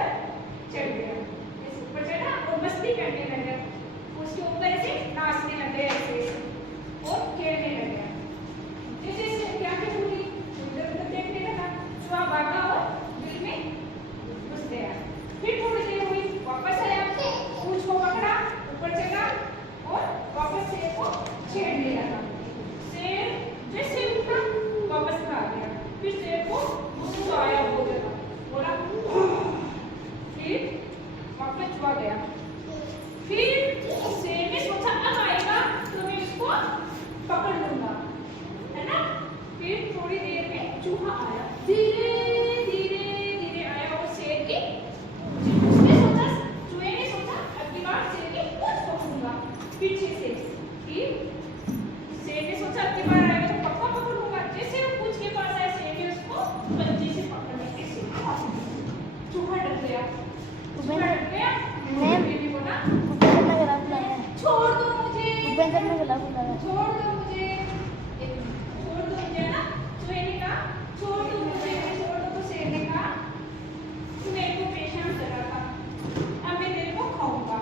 ऊपर चढ़ गया, ऐसे ऊपर चढ़ा और मस्ती करने लगा, उसके ऊपर ऐसे नाचने लग गया ऐसे और खेलने लग गया। जैसे जैसे क्या क्या हुई इधर उधर देखने लगा, चूहा भागा और बिल में घुस गया। फिर थोड़ी देर हुई, वापस आया, पूंछ को पकड़ा, ऊपर चढ़ा और वापस शेर को छेड़ने लगा। शेर जैसे उठा वापस भाग गया, फिर शेर को गुस्सा आया बहुत ज्यादा, बोला फिर वापस चुहा गया। फिर शेर ने सोचा अब आएगा तो मैं इसको पकड़ लूंगा, है ना। फिर थोड़ी देर में चूहा आया, धीरे धीरे धीरे आया और शेर की उसने सोचा, चूहे ने सोचा अगली बार शेर की पूंछ पकड़ूंगा पीछे से। फिर शेर ने सोचा अगली बार आएगा तो पक्का पकड़ूंगा। जैसे वो पूंछ के पास आया, शेर ने उसको पंजे से पकड़ने के चूहा डर गया, चूहा डर गया। बेबी बोला छोड़ दो मुझे, छोड़ दो मुझे, छोड़ दो मुझे ना। चूहे ने कहा छोड़ दो मुझे, छोड़ दो। तो शेर ने कहा तू मेरे को परेशान कर रहा था, अब मैं तेरे को खाऊंगा,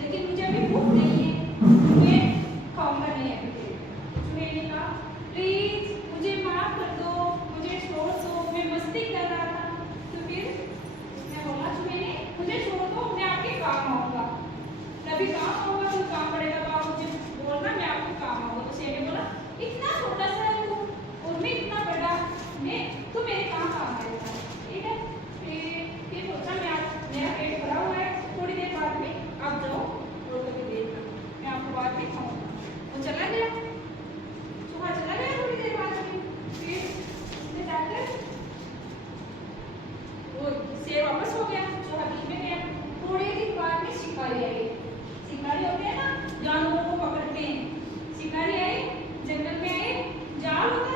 लेकिन मुझे अभी भूख नहीं है, मैं खाऊंगा नहीं है तुझे। चूहे ने कहा प्लीज मुझे माफ कर दो, मुझे छोड़ दो, मैं मस्ती कर रहा था। तो फिर उसने बोला चूहे ने मुझे छोड़ दो, मैं आपके काम आऊंगा, तभी काम आऊंगा तो काम पड़ेगा, तो आप मुझे बोलना मैं आपके काम आऊंगा। तो शेर ने बोला इतना छोटा सा है तू और मैं इतना बड़ा, मैं तू मेरे काम आएगा, ठीक है। फिर सोचा मेरा पेट भरा हुआ है, थोड़ी देर बाद में आप जाओ और कभी देखना, मैं आपको बाद में खाऊंगा। वो चला गया, चूहा चला गया थोड़ी देर बाद में। फिर उसने जाकर वो शेर वापस हो गया, चूहा बीच में गया। थोड़े दिन बाद में शिकारी आए, शिकारी होते हैं ना जानवरों को पकड़ते हैं, शिकारी आए, जंगल में आए, जाल होता